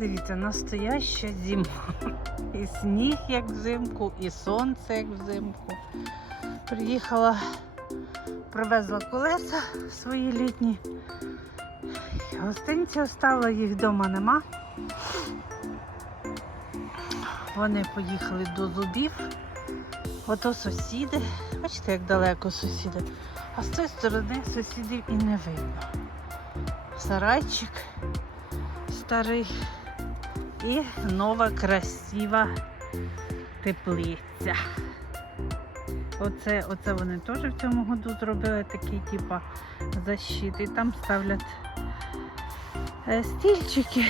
Дивіться, настояща зима. І сніг, як взимку, і сонце, як взимку. Приїхала, привезла колеса свої літні. Гостинці оставила, їх вдома нема. Вони поїхали до зубів. Ото сусіди. Бачите, як далеко сусіди. А з тої сторони сусідів і не видно. Сарайчик старий і нова красива теплиця. Оце, оце вони теж в цьому году зробили такий типа защит. І там ставлять е, стільчики,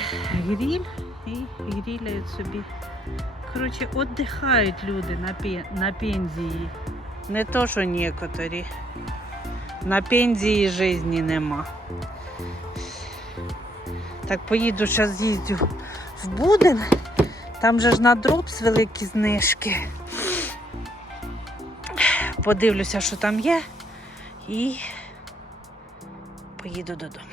гріль і гріляють собі. Коротше, віддихають люди на, на пензії. Не то, що некоторі. На пензії житті нема. Так поїду, зараз з'їздю в Будин. Там же ж на дропс великі знижки. Подивлюся, що там є, і поїду додому.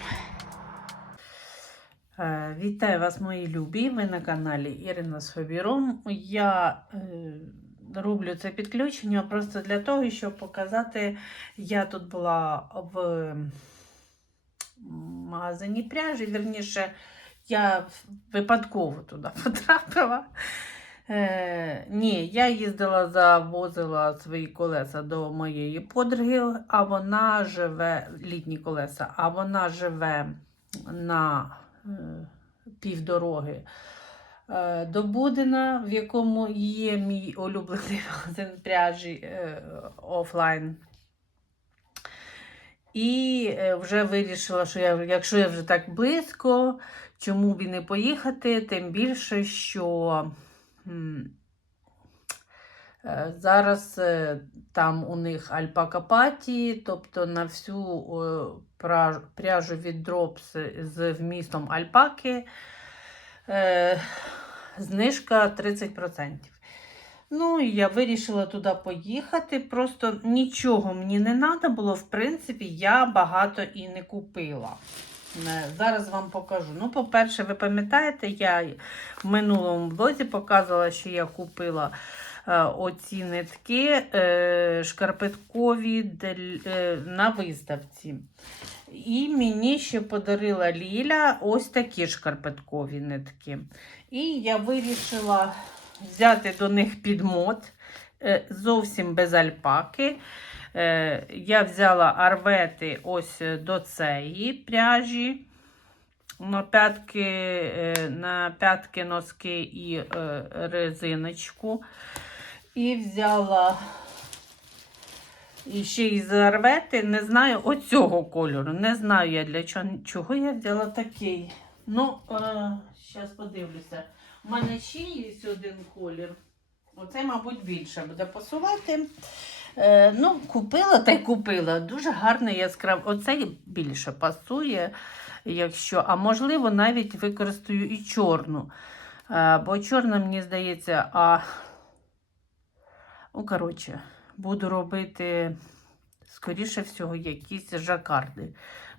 Е, Вітаю вас, мої любі. Ви на каналі Ірина з Хобіром. Я е, роблю це підключення просто для того, щоб показати, я тут була в магазині пряжі, вірніше, я випадково туди потрапила. Е, ні, я їздила, завозила свої колеса до моєї подруги, а вона живе, літні колеса, а вона живе на е, півдороги е, до Будина, в якому є мій улюблений магазин пряжі е, офлайн. І е, вже вирішила, що я, якщо я вже так близько, чому б і не поїхати, тим більше, що е, зараз е, там у них альпака паті, тобто на всю пряжу від Drops з вмістом альпаки е, знижка 30%. Ну, і я вирішила туди поїхати. Просто нічого мені не треба було. В принципі, я багато і не купила. Зараз вам покажу. Ну, по-перше, ви пам'ятаєте, я в минулому блозі показувала, що я купила е, оці нитки е, шкарпеткові е, на виставці. І мені ще подарила Ліля ось такі шкарпеткові нитки. І я вирішила взяти до них підмот зовсім без альпаки. Е, Я взяла арвети ось до цієї пряжі. На п'ятки, е, на п'ятки носки і е, резиночку. І взяла і ще із арвети, не знаю оцього кольору. Не знаю я для чого, чого я взяла такий. Ну, зараз подивлюся. У мене ще є один колір. Оце, мабуть, більше буде пасувати. Е, ну, купила та й купила. Дуже гарний яскравий. Оцей більше пасує, якщо, а можливо, навіть використаю і чорну. Е, бо чорна, мені здається, а ну, коротше, буду робити, скоріше всього, якісь жакарди.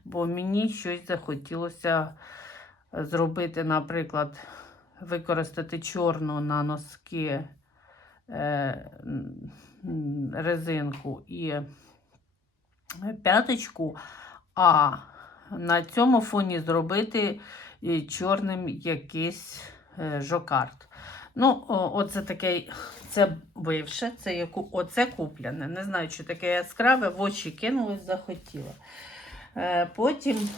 Бо мені щось захотілося зробити, наприклад, використати чорну на носки е, резинку і п'яточку, а на цьому фоні зробити е, чорним якийсь е, жокард. Ну, оце таке, це бивше, це яку, оце куплене. Не знаю, чи таке яскраве, в очі кинулось, захотіла. Е, потім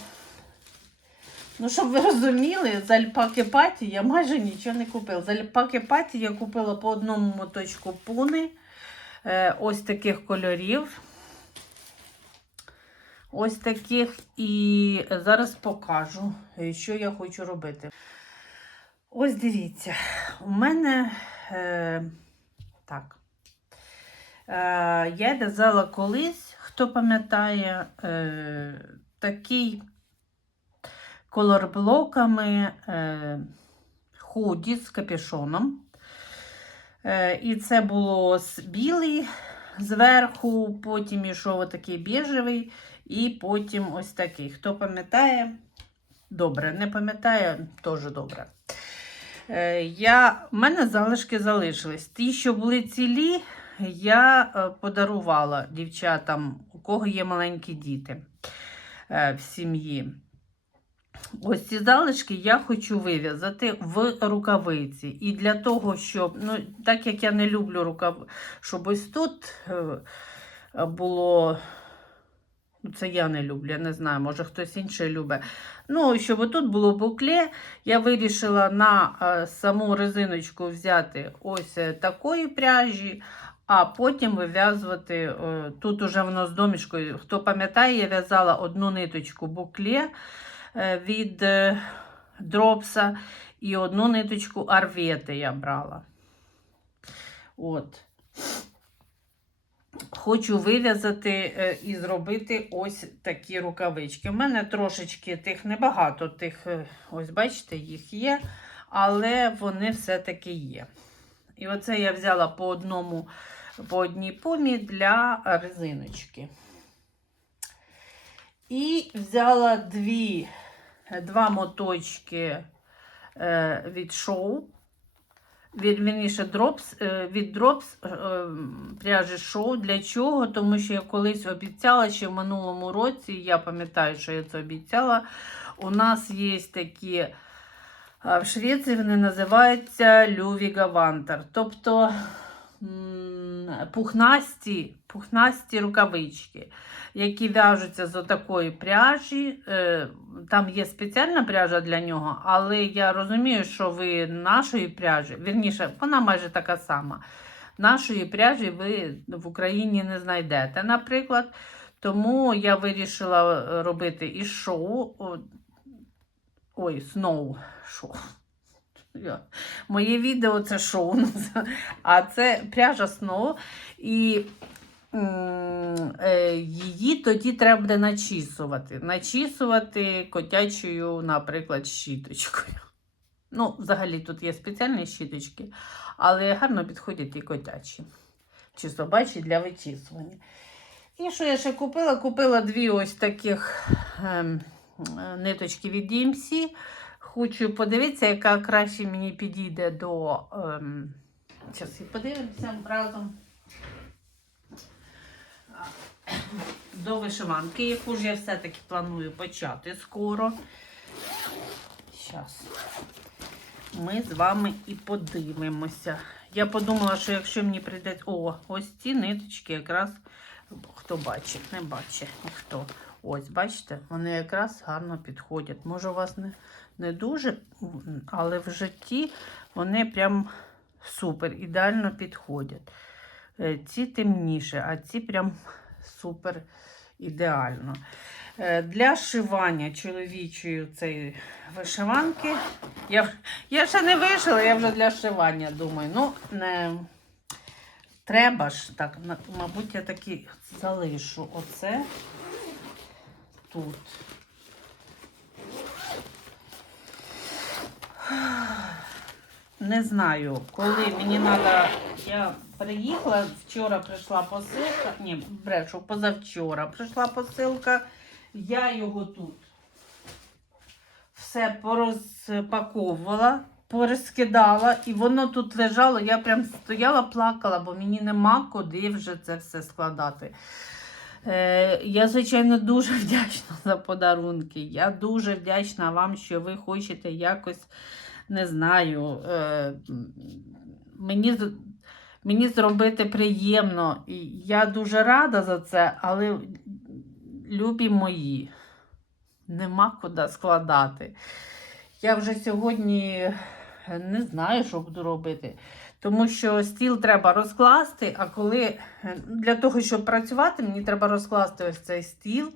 Ну, щоб ви розуміли, з альпаки паті я майже нічого не купила. З альпаки паті я купила по одному моточку пуни. Е, ось таких кольорів. Ось таких. І зараз покажу, що я хочу робити. Ось дивіться, у мене е, так. Е, я в'язала колись, хто пам'ятає, е, такий колорблоками е, худі з капюшоном. Е, і це було білий зверху, потім йшов такий біжевий, і потім ось такий. Хто пам'ятає, добре, не пам'ятає, теж добре. Е, Я, в мене залишки залишились. Ті, що були цілі, я е, подарувала дівчатам, у кого є маленькі діти в сім'ї. Ось ці залишки я хочу вив'язати в рукавиці. І для того, щоб, ну, так як я не люблю рукав, щоб ось тут е, було. ну, Це я не люблю, я не знаю, може хтось інший любить. Ну, щоб тут було букле, я вирішила на е, саму резиночку взяти ось е, такої пряжі, а потім вив'язувати. тут уже воно з домішкою. Хто пам'ятає, я в'язала одну ниточку букле від е, дропса і одну ниточку арвети я брала. От. Хочу вив'язати е, і зробити ось такі рукавички. У мене трошечки тих небагато, тих, е, ось бачите, їх є, але вони все-таки є. І оце я взяла по одному, по одній помі для резиночки. І взяла дві, два моточки е, від шоу. Від вірніше, дропс, е, від дропс е, пряжі шоу. Для чого? Тому що я колись обіцяла ще в минулому році, я пам'ятаю, що я це обіцяла. У нас є такі в Швеції вони називаються Лювіга Вантер. Тобто пухнасті, пухнасті рукавички, які в'яжуться з отакої пряжі. Е, Там є спеціальна пряжа для нього, але я розумію, що ви нашої пряжі, вірніше, вона майже така сама. Нашої пряжі ви в Україні не знайдете, наприклад. Тому я вирішила е, робити і шоу. Ой, сноу шоу. Моє відео це шоу, а це пряжа сноу. І її тоді треба буде начісувати. Начісувати котячою, наприклад, щіточкою. Ну, взагалі тут є спеціальні щіточки, але гарно підходять і котячі. Чи собачі для вичісування. І що я ще купила? Купила дві ось таких ем, е, ниточки від DMC. Хочу подивитися, яка краще мені підійде до. Ем, зараз і подивимося разом. До вишиванки, яку ж я все-таки планую почати скоро. Зараз ми з вами і подивимося. Я подумала, що якщо мені прийде. О, ось ці ниточки якраз хто бачить, не бачить ніхто. Ось, бачите, вони якраз гарно підходять. Може, у вас не, не дуже, але в житті вони прям супер, ідеально підходять. Е, Ці темніше, а ці прям супер ідеально. Е, Для шивання чоловічої цієї вишиванки. Я, я ще не вишила, я вже для шивання думаю. Ну, не, треба ж так, мабуть, я таки залишу оце тут. Не знаю, коли мені треба. Я приїхала, вчора прийшла посилка. Ні, брешу, позавчора прийшла посилка. Я його тут все порозпаковувала, порозкидала, і воно тут лежало. Я прям стояла, плакала, бо мені нема куди вже це все складати. Е, я, звичайно, дуже вдячна за подарунки. Я дуже вдячна вам, що ви хочете якось, не знаю, е, мені, мені зробити приємно. І я дуже рада за це, але любі мої, нема куди складати. Я вже сьогодні не знаю, що буду робити. Тому що стіл треба розкласти, а коли для того, щоб працювати, мені треба розкласти ось цей стіл,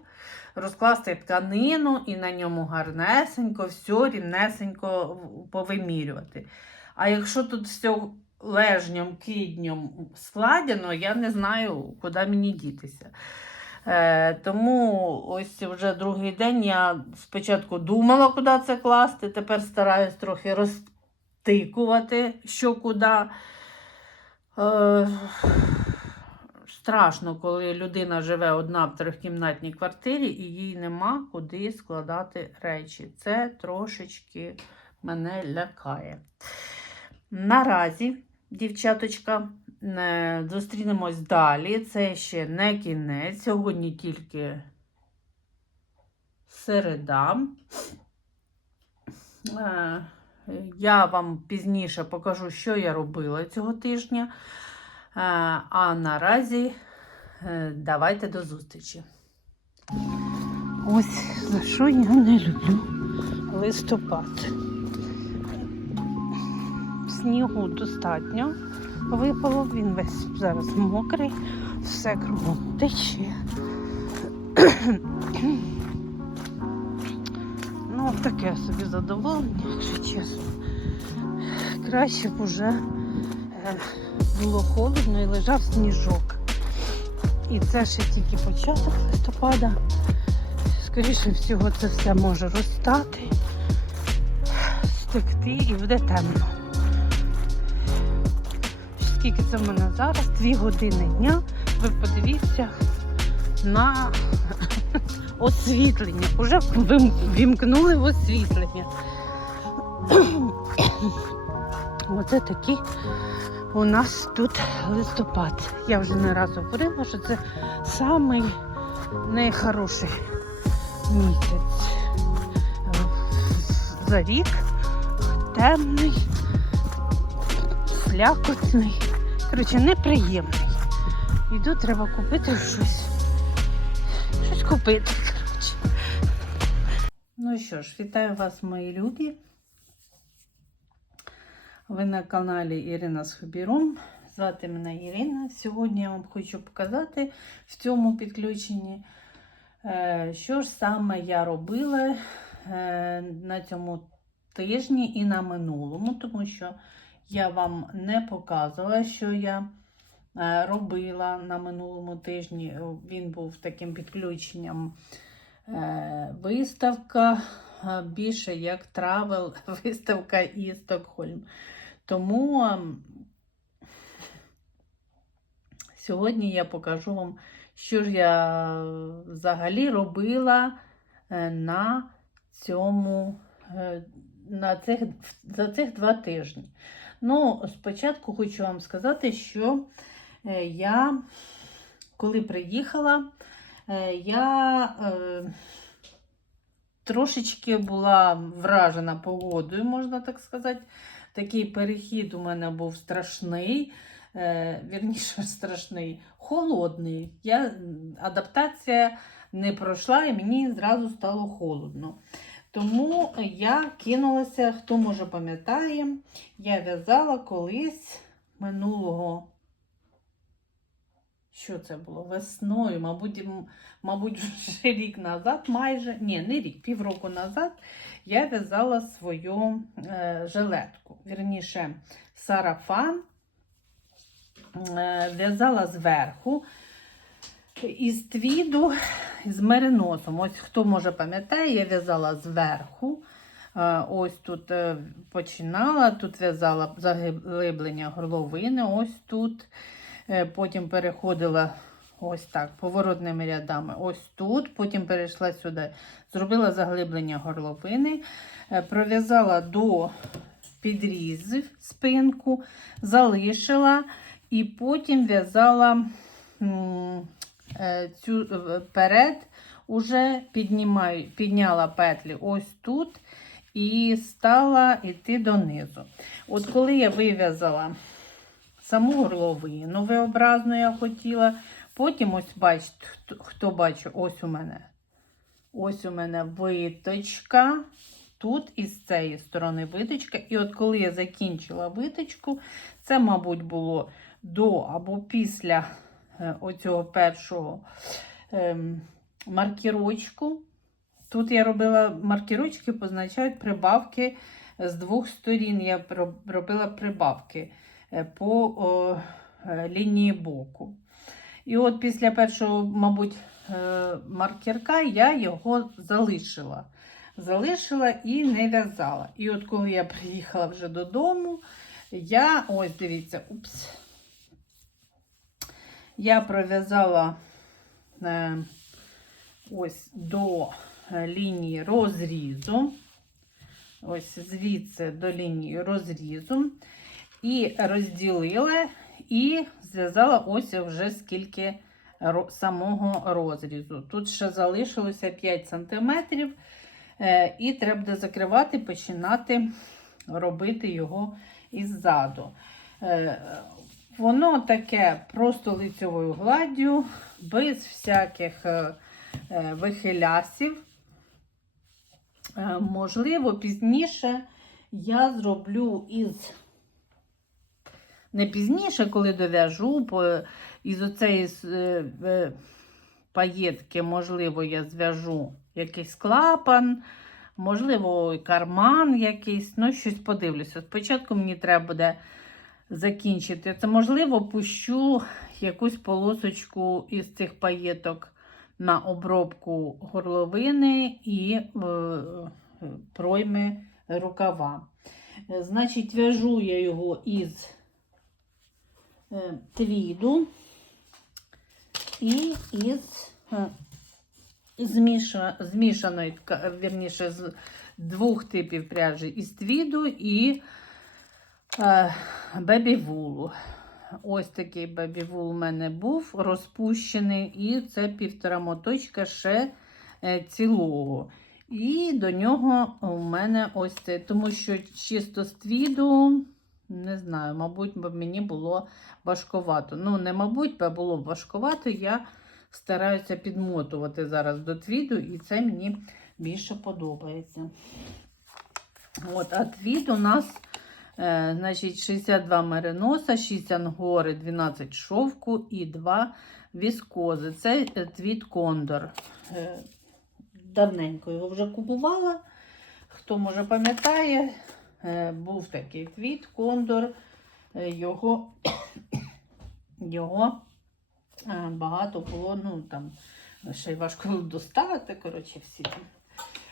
розкласти тканину і на ньому гарнесенько, все рівнесенько повимірювати. А якщо тут все лежньом, киднем складено, я не знаю, куди мені дітися. Е, тому ось вже другий день я спочатку думала, куди це класти, тепер стараюсь трохи розтикувати, що куди. Е, страшно, коли людина живе одна в трьохкімнатній квартирі і їй нема куди складати речі. Це трошечки мене лякає. Наразі, дівчаточка, зустрінемось далі. Це ще не кінець. Сьогодні тільки середа. Е, Я вам пізніше покажу, що я робила цього тижня. Е, А наразі е, давайте до зустрічі. Ось за що я не люблю листопад. Снігу достатньо випало, він весь зараз мокрий, все кругом тече. Ну, таке собі задоволення, якщо чесно. Краще б уже е, було холодно і лежав сніжок. І це ще тільки початок листопада. Скоріше всього, це все може розтати, стекти і буде темно. Скільки це в мене зараз? Дві години дня. Ви подивіться на освітлення. Уже вімкнули освітлення. Оце такий у нас тут листопад. Я вже не раз говорила, що це самий найхороший місяць за рік. Темний, слякотний. Коротше, неприємний. Іду, треба купити щось. Щось купити. Коротше. Ну що ж, вітаю вас, мої любі. Ви на каналі Ірина з Хобіром. Звати мене Ірина. Сьогодні я вам хочу показати в цьому підключенні, е, що ж саме я робила е, на цьому тижні і на минулому, тому що я вам не показувала, що я е, робила на минулому тижні. Він був таким підключенням е, виставка, е, більше як травел, виставка і Стокгольм. Тому ем, сьогодні я покажу вам, що ж я взагалі робила на цьому, на цих, за цих два тижні. Ну, спочатку хочу вам сказати, що е, я, коли приїхала, е, я е, трошечки була вражена погодою, можна так сказати. Такий перехід у мене був страшний, вірніше страшний, холодний. Я, адаптація не пройшла і мені зразу стало холодно. Тому я кинулася, хто може пам'ятає, я в'язала колись минулого. Що це було? Весною, мабуть, мабуть, вже рік назад, майже, ні, не рік, півроку назад я в'язала свою е, жилетку. Вірніше, сарафан е, в'язала зверху із твіду з мериносом. Ось хто може пам'ятає, я в'язала зверху. Е, Ось тут е, починала, тут в'язала заглиблення горловини, ось тут. Е, Потім переходила ось так, поворотними рядами, ось тут. Потім перейшла сюди, зробила заглиблення горловини, пров'язала до підрізів спинку, залишила і потім в'язала цю е, перед, уже піднімаю, підняла петлі ось тут і стала йти донизу. От коли я вив'язала саму горловину V-образну я хотіла. Потім, ось бачите, хто, бачить, ось у мене. Ось у мене виточка. Тут із цієї сторони виточка. І от коли я закінчила виточку, це, мабуть, було до або після е, оцього першого ем, маркірочку. Тут я робила маркірочки, позначають прибавки з двох сторін. Я робила прибавки е, по о, е, лінії боку. І от після першого, мабуть, е, маркерка я його залишила. Залишила і не в'язала. І от коли я приїхала вже додому, я, ось дивіться, упс, я пров'язала е, ось до е, лінії розрізу. ось звідси до лінії розрізу. І розділила, і зв'язала ось вже скільки самого розрізу. Тут ще залишилося 5 см, е, і треба закривати, починати робити його іззаду. Воно таке просто лицьовою гладдю, без всяких е, е, вихилясів. Е, Можливо, пізніше я зроблю із. Не пізніше, коли дов'яжу, із оцеї паєтки, можливо, я зв'яжу якийсь клапан, можливо, карман якийсь, ну, щось подивлюся. Спочатку мені треба буде закінчити. Це, можливо, пущу якусь полосочку із цих паєток на обробку горловини і е, пройми рукава. Значить, в'яжу я його із е, твіду і із е, зміша, змішаної, вірніше, з двох типів пряжі із твіду і бебі-вулу. Ось такий бебі-вул у мене був розпущений, і це півтора моточка ще е, цілого. І до нього у мене ось це, тому що чисто з твіду, не знаю, мабуть, мені було важковато. Ну, не мабуть, бо було б важковато. Я стараюся підмотувати зараз до твіду, і це мені більше подобається. От, а твід у нас, е, значить, 62 мериноса, 6 ангори, 12 шовку і 2 віскози. Це е, твід кондор. Е, давненько його вже купувала. Хто може пам'ятає, е, був такий твіт, кондор. Е, Його, його е, багато було, ну там ще й важко доставити. Коротше, всі.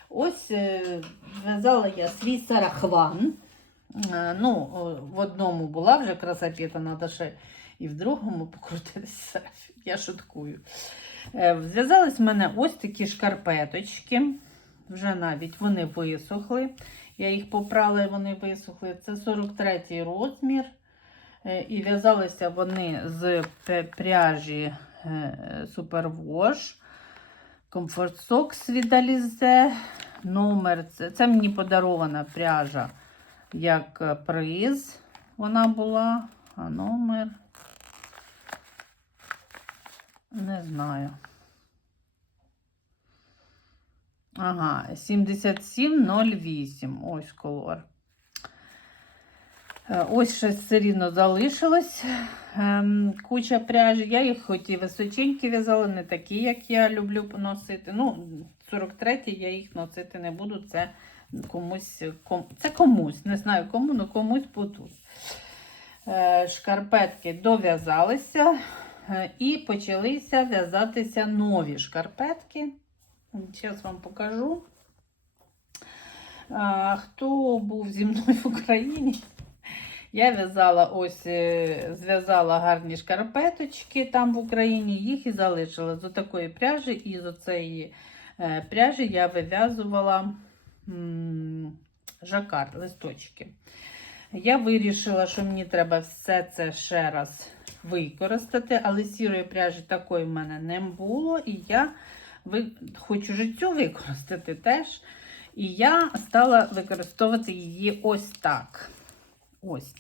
Ось е, в'язала я свій сарахван. Е, Ну, в одному була вже красапета, треба ще і в другому покрутитися. Я шуткую. Е, Зв'язались в мене ось такі шкарпеточки. Вже навіть вони висохли. Я їх попрала і вони висохли. Це 43 розмір. Е, І в'язалися вони з пряжі Superwash. Comfort Socks від Alize. Номер це мені подарована пряжа як е, приз. Вона була. А номер. Не знаю. Ага, 7708. Ось колор. Е, Ось ще все рівно залишилось. Ем, куча пряжі. Я їх хоч і височенькі в'язала, не такі, як я люблю носити. Ну, 43 я їх носити не буду. Це комусь, ком... це комусь, не знаю кому, але комусь будуть. Е, шкарпетки дов'язалися е, і почалися в'язатися нові шкарпетки. Зараз вам покажу. Хто був зі мною в Україні? Я в'язала ось, е, зв'язала гарні шкарпеточки там в Україні, їх і залишила з такої пряжі, і з оцеї е, пряжі я вив'язувала жакар, листочки. Я вирішила, що мені треба все це ще раз використати, але сірої пряжі такої в мене не було, і я хочу життю використати теж. І я стала використовувати її ось так. Ось.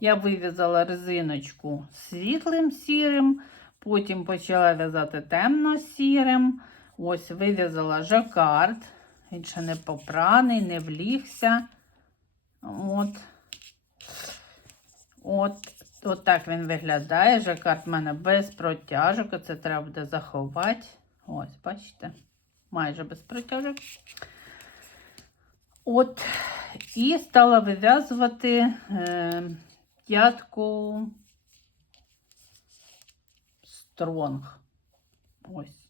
Я вив'язала резиночку світлим сірим, потім почала в'язати темно-сірим. Ось вив'язала жакард. Він ще не попраний, не влігся. От. От, от так він виглядає. Жакард в мене без протяжок. Це треба буде заховати. Ось, бачите? Майже без протяжок. От, і стала вив'язувати е, п'ятку стронг. Ось.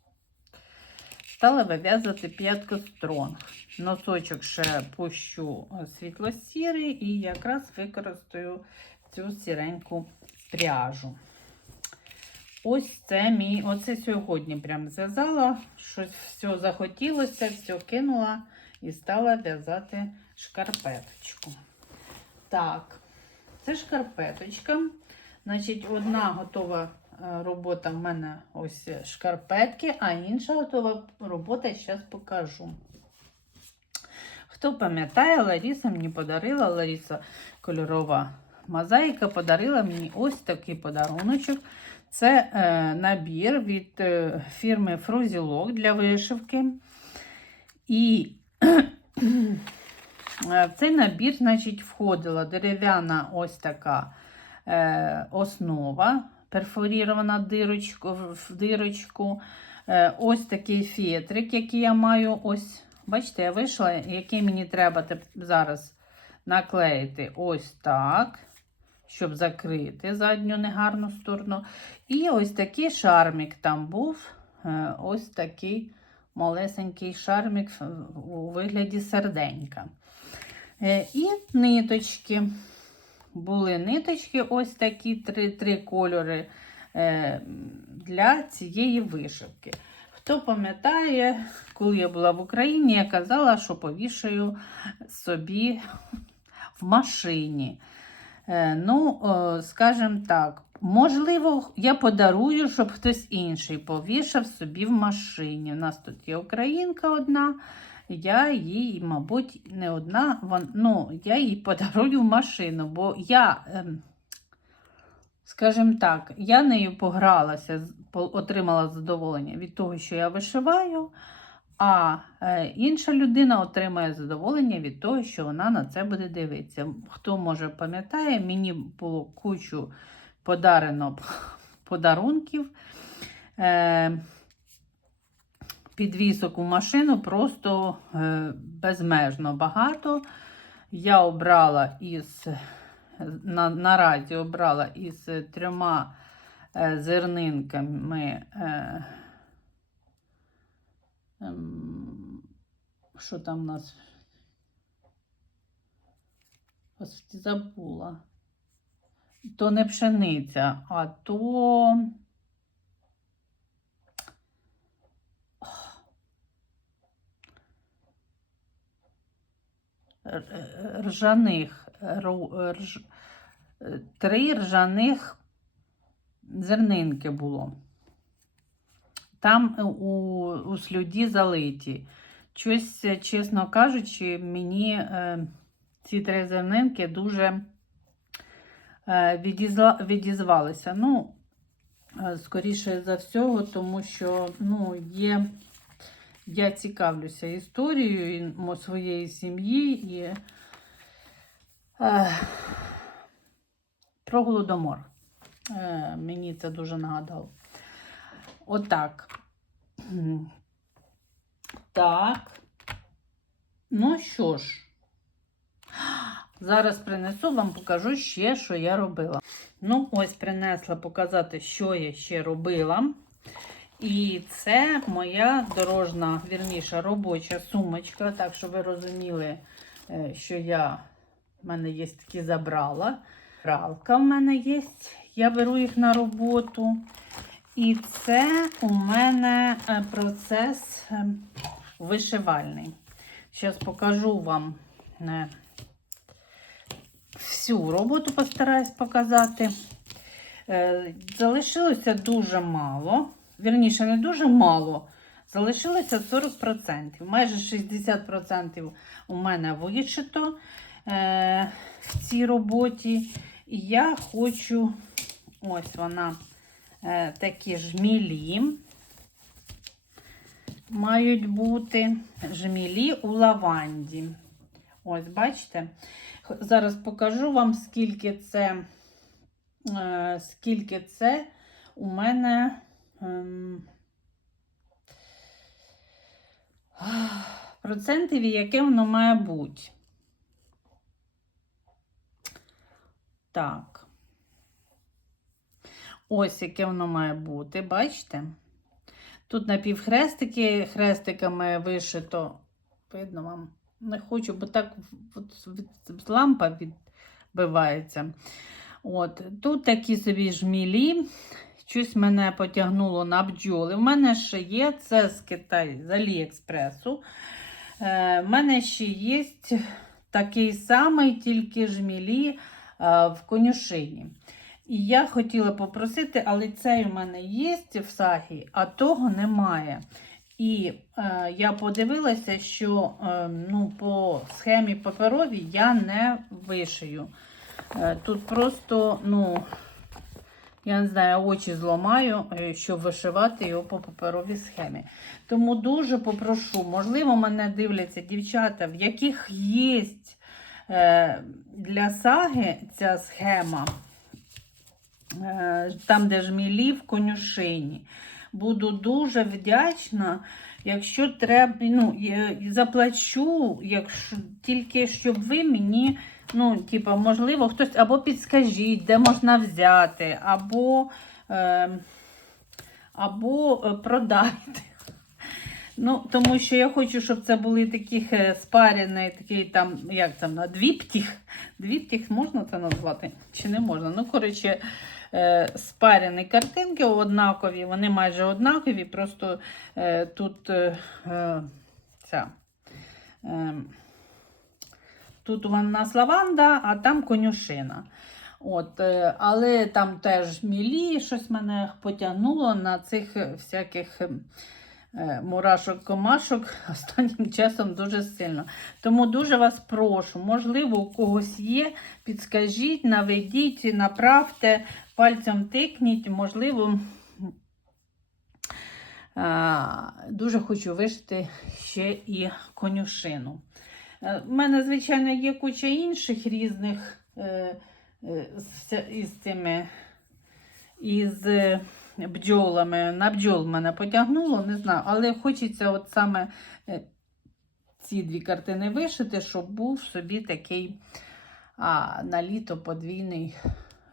Стала вив'язувати п'ятку стронг. Носочок ще пущу світло-сірий і якраз використаю цю сіреньку пряжу. Ось це мій, оце сьогодні прям зв'язала. Щось все захотілося, все кинула і стала в'язати шкарпеточку. Так, це шкарпеточка. Значить, одна готова е, робота в мене ось шкарпетки, а інша готова робота, зараз покажу. Хто пам'ятає, Ларіса мені подарила, Ларіса кольорова мозаїка подарила мені ось такий подаруночок. Це е, набір від е, фірми Фрузілок для вишивки. І е, в цей набір, значить, входила дерев'яна ось така е, основа, перфорірована дирочку, в в дирочку. Е, ось такий фетрик, який я маю. Ось, бачите, я вийшла, який мені треба зараз наклеїти ось так, щоб закрити задню негарну сторону. І ось такий шармік там був. е, Ось такий малесенький шармік у вигляді серденька. Е, І ниточки. Були ниточки, ось такі три, три кольори е, для цієї вишивки. Хто пам'ятає, коли я була в Україні, я казала, що повішаю собі в машині. Е, Ну, скажімо так, можливо, я подарую, щоб хтось інший повішав собі в машині. У нас тут є українка одна, я їй, мабуть, не одна, ну, я їй подарую машину, бо я, ем, скажімо так, я нею погралася, отримала задоволення від того, що я вишиваю. А е, інша людина отримає задоволення від того, що вона на це буде дивитися. Хто може пам'ятає, мені було кучу подарено подарунків. Підвісок у машину просто е, безмежно багато. Я обрала із на, наразі обрала із трьома е, зернинками. Е, ем, що там у нас? Забула. То не пшениця, а то. Ржаних, рж, три ржаних зернинки було. Там у, у слюді залиті. Щось, чесно кажучи, мені е, ці три зернинки дуже е, відізла, відізвалися. Ну, е, скоріше за всього, тому що ну, є. Я цікавлюся історією своєї сім'ї і е, про голодомор. Е, мені це дуже нагадало. Отак. Так. Ну що ж, зараз принесу вам покажу ще, що я робила. Ну, ось принесла показати, що я ще робила. І це моя дорожна, вірніша, робоча сумочка. Так, щоб ви розуміли, е, що я в мене є такі забрала. Пралка в мене є. Я беру їх на роботу. І це у мене е, процес е, вишивальний. Зараз покажу вам всю роботу, постараюсь показати. Залишилося дуже мало. Вірніше, не дуже мало. Залишилося 40%. Майже 60% у мене вишито е, в цій роботі. І я хочу, ось вона, е, такі жмілі. Мають бути жмілі у лаванді. Ось, бачите? Зараз покажу вам, скільки це, е, скільки це у мене. Ем, Процентів, яке воно має бути. Так. Ось яке воно має бути, бачите? Тут напівхрестики, хрестиками вишито. Видно вам? Не хочу, бо так от, від- лампа відбивається. От. Тут такі собі жмілі. Щось мене потягнуло на бджоли. У мене ще є це з Китаю, з Аліекспресу. Е, в мене ще є такий самий, тільки жмілі е, в конюшині. І я хотіла попросити, але цей у мене є в сагі, а того немає. І е, я подивилася, що е, ну, по схемі паперовій я не вишию. Е, тут просто, ну, я не знаю, очі зламаю, е, щоб вишивати його по паперовій схемі. Тому дуже попрошу, можливо, мене дивляться дівчата, в яких є е, для саги ця схема, е, там, де жмілі в конюшині. Буду дуже вдячна, якщо треба, ну, заплачу, якщо тільки щоб ви мені, ну, типа, можливо, хтось або підскажіть, де можна взяти, або, е, або продайте. Ну, тому що я хочу, щоб це були такі е, спарені, такі там, як там, двіптіх. Двіптіх можна це назвати? Чи не можна? Ну, коротше, спарені картинки однакові, вони майже однакові, просто е, тут е, е, ця. Е, Тут у нас лаванда, а там конюшина. От, е, але там теж мілі, щось мене потягнуло на цих е, всяких е, мурашок-комашок останнім часом дуже сильно. Тому дуже вас прошу, можливо, у когось є, підскажіть, наведіть, направте, пальцем тикніть, можливо. Дуже хочу вишити ще і конюшину. Е, У мене, звичайно, є куча інших різних е, е, із цими із е, бджолами. На бджол мене потягнуло, не знаю, але хочеться от саме е, ці дві картини вишити, щоб був собі такий а, на літо подвійний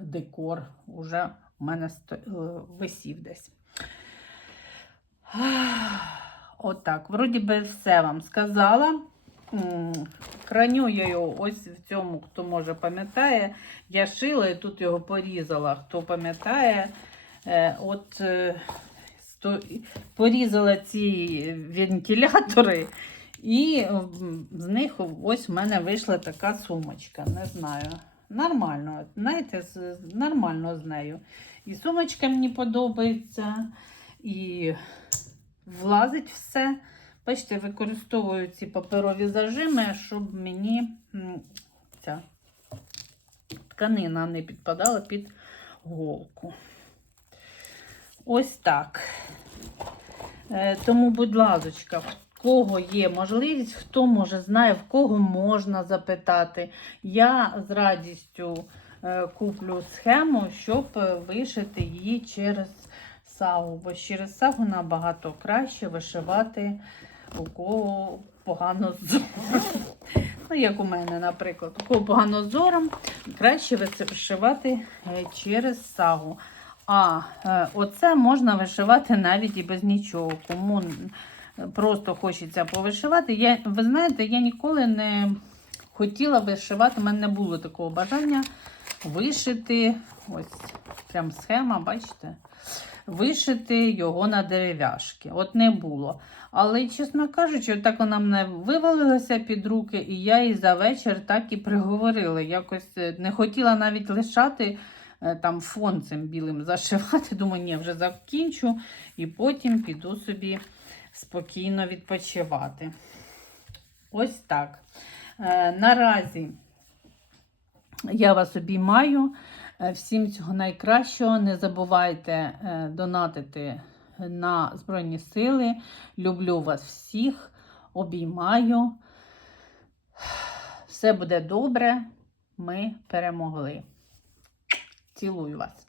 декор. Уже у мене е, висів десь. Отак, вроді би все вам сказала. М, Храню я його ось в цьому, хто може пам'ятає. Я шила і тут його порізала. Хто пам'ятає, Е, от е, порізала ці вентилятори, і з них ось в мене вийшла така сумочка. Не знаю. Нормально, знаєте, нормально з нею. І сумочка мені подобається, і влазить все. Бачите, використовую ці паперові зажими, щоб мені ця тканина не підпадала під голку. Ось так. Е, Тому, будь ласка, кого є можливість, хто може знає, в кого можна запитати. Я з радістю е, куплю схему, щоб е, вишити її через сагу. Бо через сагу набагато краще вишивати, у кого погано зором. Ну, як у мене, наприклад, у кого погано зором, краще вишивати е, через сагу. А оце можна вишивати навіть і без нічого. Кому просто хочеться повишивати. Я, ви знаєте, я ніколи не хотіла вишивати, у мене не було такого бажання вишити. Ось прям схема, бачите? Вишити його на дерев'яшки. От не було. Але, чесно кажучи, так вона мене вивалилася під руки, і я її за вечір так і приговорила. Якось е, не хотіла навіть лишати е, там фон цим білим зашивати. Думаю, ні, вже закінчу і потім піду собі спокійно відпочивати. Ось так. Е, наразі я вас обіймаю. Е, Всім цього найкращого. Не забувайте е, донатити на Збройні Сили. Люблю вас всіх, обіймаю. Все буде добре. Ми перемогли. Цілую вас.